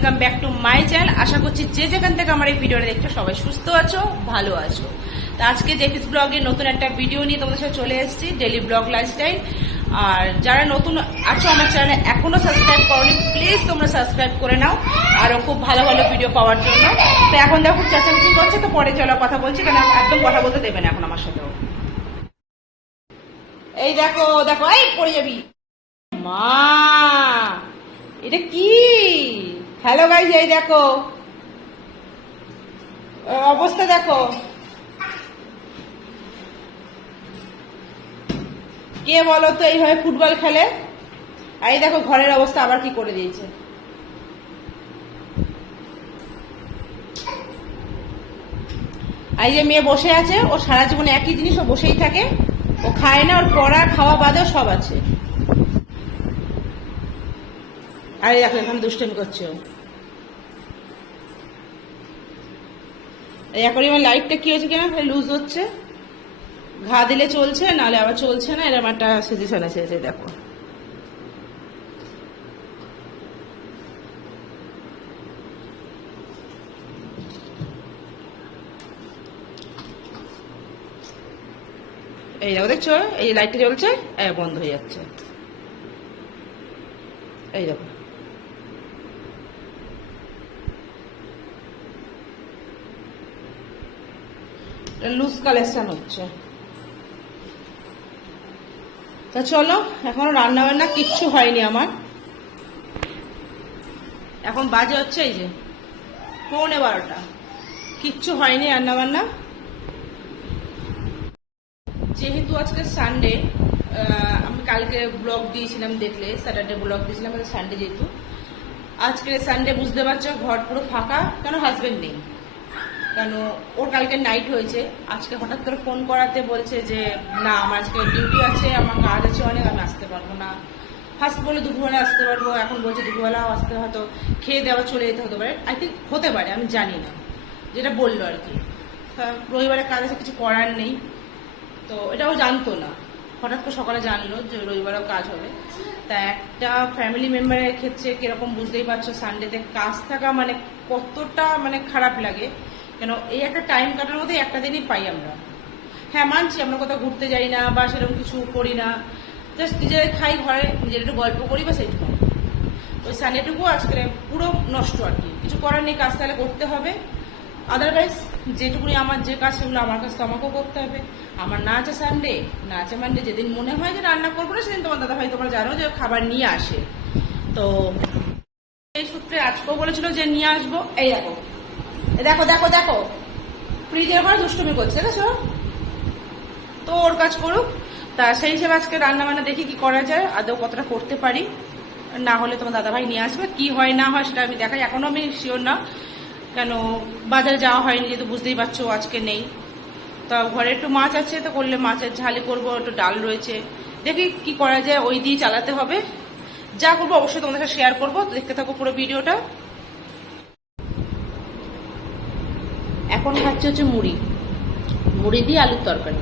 Welcome back to my channel. আশা করছি যে যেখান থেকে আমার এই ভিডিওটা দেখছো সবাই সুস্থ আছো, ভালো আছো। তো আজকে জেফিস ব্লগে নতুন একটা ভিডিও নিয়ে তোমাদের সাথে চলে এসেছি, ডেইলি ব্লগ লাইফস্টাইল। আর যারা নতুন আছো আমার চ্যানেলে এখনো সাবস্ক্রাইব করোনি, প্লিজ তোমরা সাবস্ক্রাইব করে নাও আরো খুব ভালো ভালো ভিডিও পাওয়ার জন্য। তো এখন দেখো চেঁচামেচি করছে, তো পরে চলো কথা বলছি, কারণ একদম কথা বলতে দেবে না এখন আমার সাথেও। এই দেখো দেখো, এই পড়ে যাবি মা, এটা কি? হ্যালো গাইস, এই দেখো অবস্থা দেখো, কে বলো তো এইভাবে ফুটবল খেলে? আর এই দেখো ঘরের অবস্থা আবার কি করে দিয়েছে। এই যে মেয়ে বসে আছে, ও সারা জীবনে একই জিনিস, ও বসেই থাকে, ও খায় না, ওর পড়া খাওয়া বাদেও সব আছে। আর এই দেখো এখানে দুষ্টামি করছে ও। এই এখন আমার লাইটটা কি হয়েছে কিনা লুজ হচ্ছে, ঘা দিলে চলছে, নাহলে আবার চলছে না, এরকম একটা সিচুয়েশন আছে। দেখো এই দেখো, দেখছো এই লাইটটা জ্বলছে, বন্ধ হয়ে যাচ্ছে। এই দেখো লুজ কালেকশন হচ্ছে। তা চলো, এখনো রান্না বান্না কিচ্ছু হয়নি আমার। এখন বাজে হচ্ছে এই যে 11:15, কিচ্ছু হয়নি রান্না বান্না। যেহেতু আজকে সানডে, আমি কালকে ব্লগ দিয়েছিলাম, দেখলে স্যাটারডে ব্লগ দিয়েছিলাম, সানডে যেহেতু আজকে সানডে, বুঝতে পারছো ঘর পুরো ফাঁকা। কেন হাজবেন্ড নেই, কেন ওর কালকে নাইট হয়েছে। আজকে হঠাৎ করে ফোন করাতে বলছে যে না আমার আজকে ডিউটি আছে, আমার কাজ আছে অনেক, আমি আসতে পারবো না। ফার্স্ট বলে দুপুরবেলা আসতে পারবো, এখন বলছে দুপুরবেলাও আসতে, হয়তো খেয়ে দেওয়া চলে যেতে হতে পারে, আই থিঙ্ক হতে পারে, আমি জানি না, যেটা বললো আর কি। রবিবারের কাজ আছে, কিছু করার নেই, তো এটাও জানতো না, হঠাৎ করে সকালে জানলো যে রবিবারেও কাজ হবে। তা একটা ফ্যামিলি মেম্বারের ক্ষেত্রে কিরকম বুঝতেই পারছো, সানডেতে কাজ থাকা মানে কতটা মানে খারাপ লাগে। কেন এই একটা টাইম কাটার মধ্যে একটা দিনই পাই আমরা। হ্যাঁ মানছি আমরা কোথাও ঘুরতে যাই না বা সেরকম কিছু করি না, জাস্ট নিজেরা খাই ঘরে, নিজের একটু গল্প করি বা সেইটুকু। ওই সানডেটুকু আজকে পুরো নষ্ট আর কি, কিছু করার নেই, কাজ তাহলে করতে হবে। আদারওয়াইজ যেটুকুনি আমার যে কাজ, সেগুলো আমার কাজ তো আমাকেও করতে হবে। আমার না আছে সানডে, না আছে মানডে, যেদিন মনে হয় যে রান্না করবো না সেদিন তোমার দাদা ভাই তোমরা জানো যে খাবার নিয়ে আসে। তো এই সূত্রে আজকেও বলেছিল যে নিয়ে আসবো। এই দেখো দেখো দেখো দেখো, ফ্রিজের ঘরে দুষ্টুমি করছে, দেখছো? তো ওর কাজ করুক, তা সেই হিসেবে আজকে রান্না বান্না দেখি কি করা যায়, আদৌ কতটা করতে পারি। না হলে তোমার দাদা ভাই নিয়ে আসবে, কি হয় না হয় সেটা আমি দেখাই, এখনো আমি শিওর না, কেন বাজারে যাওয়া হয়নি, যেহেতু বুঝতেই পারছো আজকে নেই। তা ঘরে একটু মাছ আছে, তো করলে মাছের ঝালে করবো, একটু ডাল রয়েছে, দেখি কি করা যায়, ওই দিয়ে চালাতে হবে। যা করবো অবশ্যই তোমাদের সাথে শেয়ার করবো, দেখতে থাকো পুরো ভিডিওটা। এখন খাচ্ছি হচ্ছে মুড়ি, মুড়ি দিয়ে আলুর তরকারি।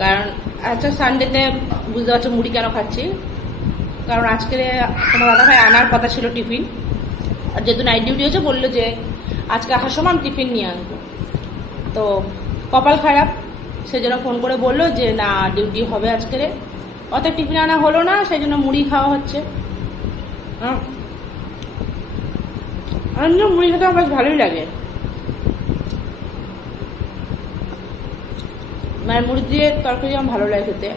কারণ আচ্ছা সানডেতে বুঝতে পারছো মুড়ি কেন খাচ্ছি, কারণ আজকে তোমার দাদা ভাই আনার কথা ছিল টিফিন, আর যেহেতু নাইট ডিউটি হয়েছে বললো যে আজকে আসার সময় আমি টিফিন নিয়ে আসবো। তো কপাল খারাপ, সেজন্য ফোন করে বললো যে না ডিউটি হবে আজকে, অত টিফিন আনা হলো না, সেই জন্য মুড়ি খাওয়া হচ্ছে। মুড়ি খেতে আমার বেশ ভালোই লাগে, মানে মুড়ি দিয়ে তরকারি আমার ভালো লাগে খেতে।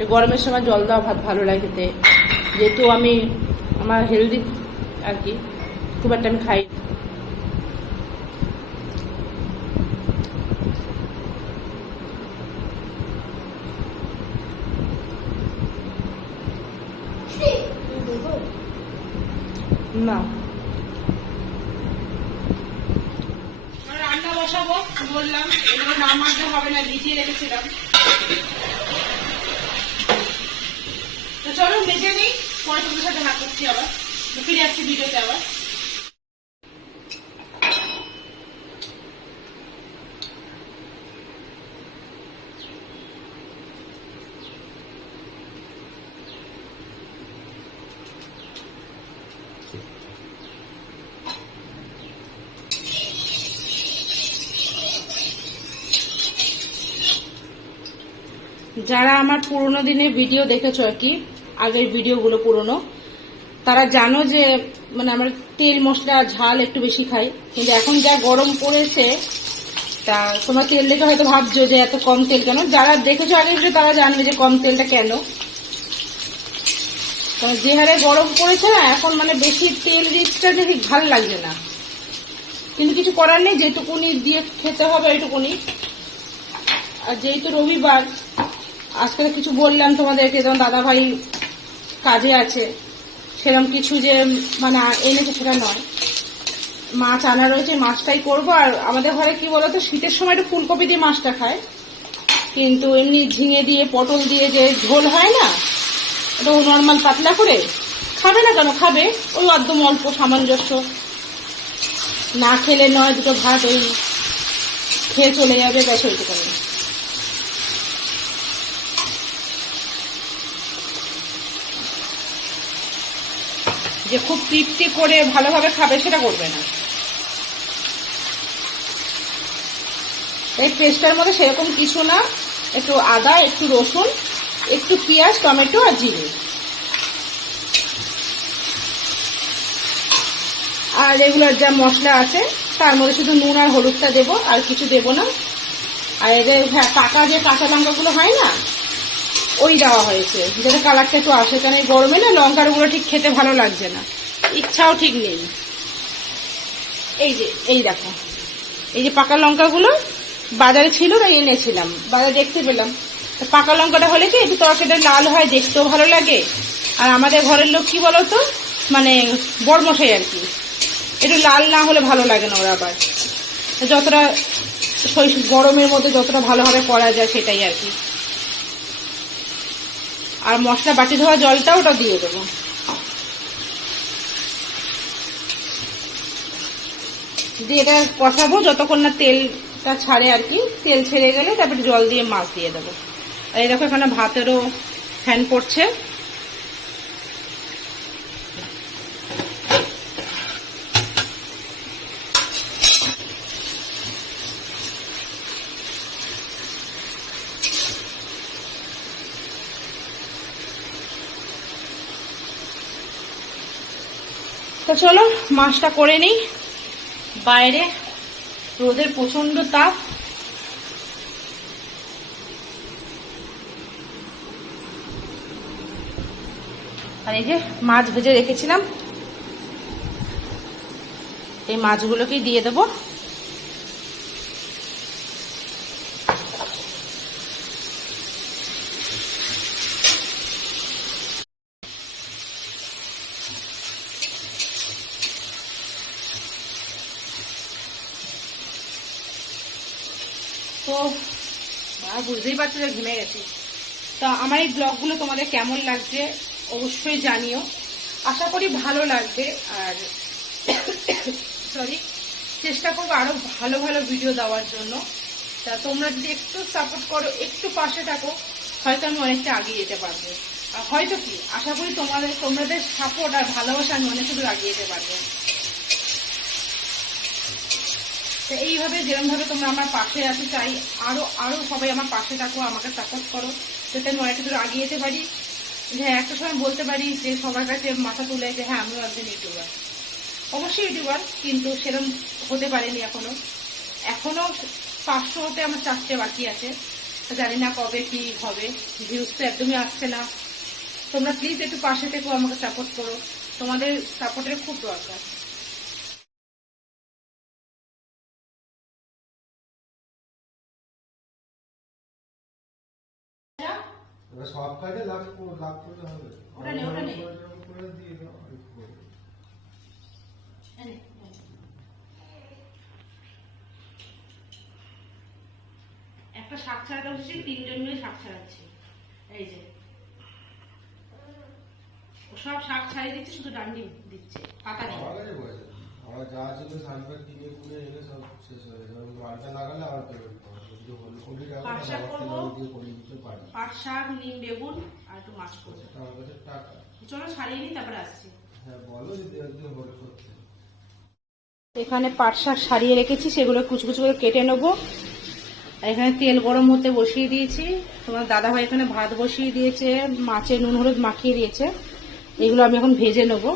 এই গরমের সময় জল দেওয়া ভাত ভালো লাগে খেতে, যেহেতু আমি আমার হেলদি আর কি, খুব একটা আমি খাই না। রান্না বসাবো বললাম, এগুলো না মারতে হবে না, ভিজিয়ে রেখেছিলাম। তো চলো মেজে নিই, পরে তোমাদের সাথে হাত করছি, আবার ফিরে আসছি ভিডিওতে আবার। যারা আমার পুরোনো দিনের ভিডিও দেখেছো আর কি, আগের ভিডিওগুলো পুরোনো, তারা জানো যে মানে আমরা তেল মশলা ঝাল একটু বেশি খাই, কিন্তু এখন যা গরম পড়েছে তা তোমরা তেল দেখে হয়তো ভাবছো যে এত কম তেল কেন। যারা দেখেছো আগের ভিডিও তারা জানবে যে কম তেলটা কেন। কারণ যে হারে গরম পড়েছে না এখন, মানে বেশি তেল রিচটা দেখি ভালো লাগছে না, কিন্তু কিছু করার নেই, যেটুকুনি দিয়ে খেতে হবে এইটুকুনি। আর যেহেতু রবিবার, আজকে কিছু বললাম তোমাদেরকে, তখন দাদা ভাই কাজে আছে, সেরকম কিছু যে মানে এনেছে সেটা নয়, মাছ আনা রয়েছে, মাছটাই করবো। আর আমাদের ঘরে কি বলতো, শীতের সময় একটু ফুলকপি দিয়ে মাছটা খায়, কিন্তু এমনি ঝিঙে দিয়ে পটল দিয়ে যে ঝোল হয় না, এটা নর্মাল পাতলা করে খাবে না কেন, খাবে ওই একদম অল্প সামঞ্জস্য, না খেলে নয়, দুটো ভাত ওই খেয়ে চলে যাবে, ব্যাস ওইটুখানি। যে খুব তৃপ্তি করে ভালোভাবে খাবে সেটা করবে না। এই পেস্টটার মধ্যে সেরকম কিছু না, একটু আদা, একটু রসুন, একটু পেঁয়াজ, টমেটো আর জিরে, আর রেগুলার যা মশলা আছে তার মধ্যে শুধু নুন আর হলুদটা দেবো, আর কিছু দেবো না। আর এদের হ্যাঁ পাকা যে কাঁচা লঙ্কাগুলো হয় না, ওই দেওয়া হয়েছে, যাতে কালারটা একটু আসে, কারণ এই গরমে না লঙ্কার গুলো ঠিক খেতে ভালো লাগছে না, ইচ্ছাও ঠিক নেই। এই দেখো, এই যে পাকা লঙ্কাগুলো বাজারে ছিল, তাই এনেছিলাম, বাজারে দেখতে পেলাম। পাকা লঙ্কাটা হলে কি একটু তরকারিটা লাল হয়, দেখতেও ভালো লাগে। আর আমাদের ঘরের লোক কি বলতো, মানে বড়মশাই আর কি, একটু লাল না হলে ভালো লাগে না ওরা, আবার যতটা গরমের মধ্যে যতটা ভালোভাবে করা যায় সেটাই আর কি। আর মশলা বাটি ধোয়া জলটা ওটা দিয়ে দেবো। দিয়ে এটা কষাবো যতক্ষণ না তেলটা ছাড়ে আর কি, তেল ছেড়ে গেলে তারপরে জল দিয়ে মাছ দিয়ে দেবো। আর এই দেখো এখানে ভাতেরও ফ্যান পড়ছে। তো চলো মাছটা করে নিই, বাইরে রোদের প্রচন্ড তাপ। আর এই যে মাছ ভেজে রেখেছিলাম, এই মাছগুলোকেই দিয়ে দেবো। তো বুঝতেই পারছো যে ঘুমে গেছি। তো আমার এই ব্লগগুলো তোমাদের কেমন লাগছে অবশ্যই জানিও, আশা করি ভালো লাগবে। আর সরি, চেষ্টা করবো আরো ভালো ভালো ভিডিও দেওয়ার জন্য। তা তোমরা যদি একটু সাপোর্ট করো, একটু পাশে থাকো, হয়তো আমি অনেকটা এগিয়ে যেতে পারবো। আর হয়তো কি আশা করি তোমাদের সাপোর্ট আর ভালোবাসা আমি অনেক দূর এগিয়ে যেতে পারবো। তো এইভাবে যেরকম ভাবে তোমরা আমার পাশে আছো, চাই আরো আরো সবাই আমার পাশে থাকো, আমাকে সাপোর্ট করো, যাতে আমি অনেকটা দূর এগিয়ে যেতে পারি। যে একটা সময় বলতে পারি যে সবার কাছে মাথা তুলে যে হ্যাঁ আমিও একজন ইউটিউবার, অবশ্যই ইউটিউবার, কিন্তু সেরকম হতে পারেনি এখনো। 500 হতে আমার 4টে বাকি আছে, জানি না কবে কি হবে, ভিউজ তো একদমই আসছে না। তোমরা প্লিজ একটু পাশে থেকো, আমাকে সাপোর্ট করো, তোমাদের সাপোর্টের খুব দরকার। সব কাজে লাভ করতে হবে, ওটা নেই, ওটা নেই, দিয়ে দাও। একটা শাক ছাড়াতে বসেছি, 3জন মিলে শাক ছাড়াচ্ছি। এই যে সব শাক ছাড়িয়ে দিচ্ছে, শুধু ডান্ডি দিচ্ছে, পাতা নেই। আমার যা ছিল শাকটা কিনে কুড়ে এনে সব শেষ হয়ে গেছে, আলটা লাগালে আবার পেমেন্ট পাবো। পাট শাক করবো, পাট শাক, নিম বেগুন আর একটু মাছ করবো। চলো ছাড়িয়ে নিই, তারপরে আসছি। হ্যাঁ বলো যদি একদিন হলে করতে। এখানে পাট শাক ছাড়িয়ে রেখেছি, সেগুলো কুচি কুচি করে কেটে নেবো। আর এখানে তেল গরম হতে বসিয়ে দিয়েছি। তোমার দাদাভাই এখানে ভাত বসিয়ে দিয়েছে, মাছে নুন হলুদ মাখিয়ে দিয়েছে। এগুলো আমি এখন ভেজে নেবো।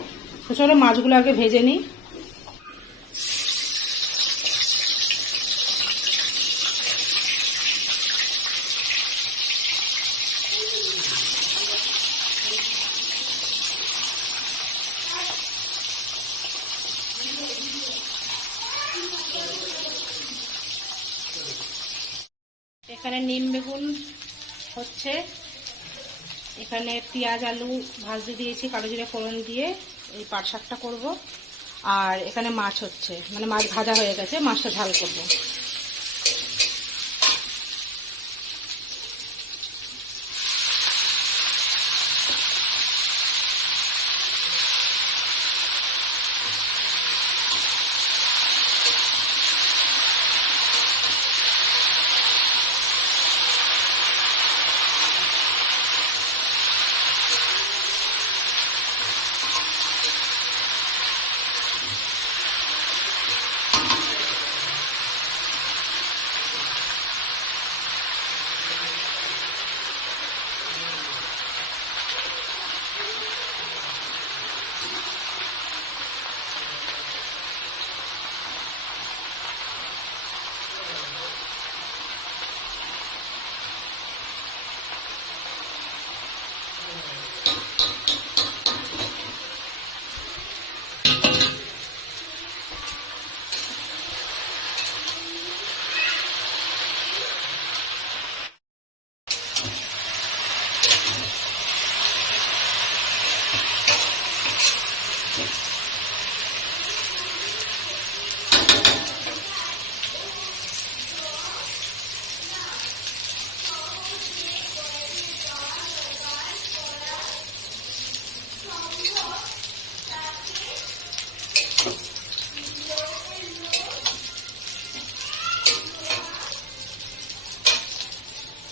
তো চলো মাছগুলো আগে ভেজে নিই। এখানে নিম বেগুন হচ্ছে, এখানে পেঁয়াজ আলু ভাজতে দিয়েছি কালো জিরে ফোড়ন দিয়ে, এই পাট শাকটা করবো। আর এখানে মাছ হচ্ছে, মানে মাছ ভাজা হয়ে গেছে, মাছটা ঝাল করবো।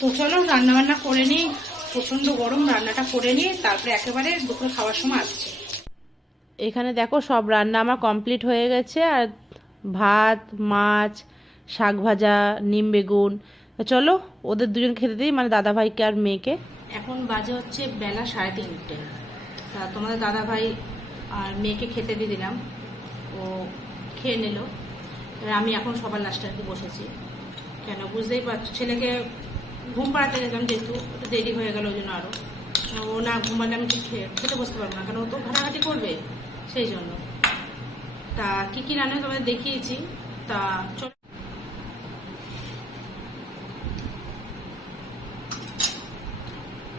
তো চলো রান্না বান্না করে নিই, প্রচন্ড গরম, রান্নাটা করে নিই, তারপরে একেবারে দুপুরে খাওয়ার সময় আসছে। এখানে দেখো সব রান্না আমার কমপ্লিট হয়ে গেছে, আর ভাত, মাছ, শাক ভাজা, নিম বেগুন। চলো ওদের দুজন খেতে দিই, মানে দাদাভাইকে আর মেয়েকে। এখন বাজে হচ্ছে বেলা 3:30। তা তোমাদের দাদাভাই আর মেয়েকে খেতে দিয়ে দিলাম, ও খেয়ে নিল। আমি এখন সবার লাস্টে আর কি বসেছি। কেন বুঝতেই পারছো, ছেলেকে ঘুম পাড়াতে গেছিলাম, যেহেতু একটু দেরি হয়ে গেল, ওই জন্য আরো ও না ঘুমালে আমি খেতে বসতে পারবো না, কারণ ও তো ঘাটাঘাটি করবে, সেই জন্য। তা কি কি রান্না তোমাদের দেখিয়েছি। তা চল,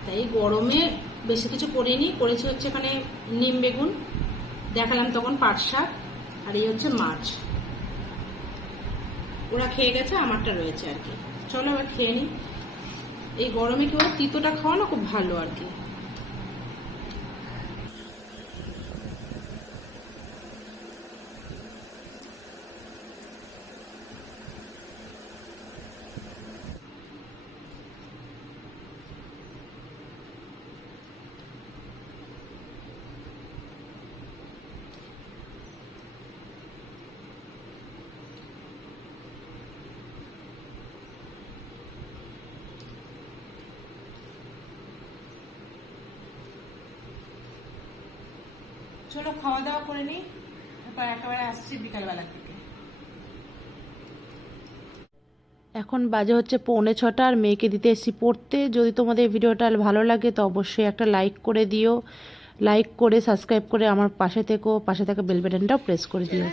তাই গরমে বেশি কিছু করিনি, করেছি হচ্ছে এখানে নিম বেগুন দেখালাম তখন, পাট শাক, আর এই হচ্ছে মাছ। ওরা খেয়ে গেছে, আমারটা রয়েছে আর কি। চলো এবার খেয়ে নিই। এই গরমে কি বলো, তিতোটা খাওয়া না খুব ভালো আর কি। চলো খাওয়া দাওয়া করে নিই, তারপর একেবারে আসছি বিকালবেলার দিকে। এখন বাজে হচ্ছে 5:45, আর মেয়েকে দিতে এসেছি পড়তে। যদি তোমাদের ভিডিওটা ভালো লাগে তো অবশ্যই একটা লাইক করে দিও, লাইক করে সাবস্ক্রাইব করে আমার পাশে থেকো, পাশে থাকা বেল বাটনটাও প্রেস করে দিও।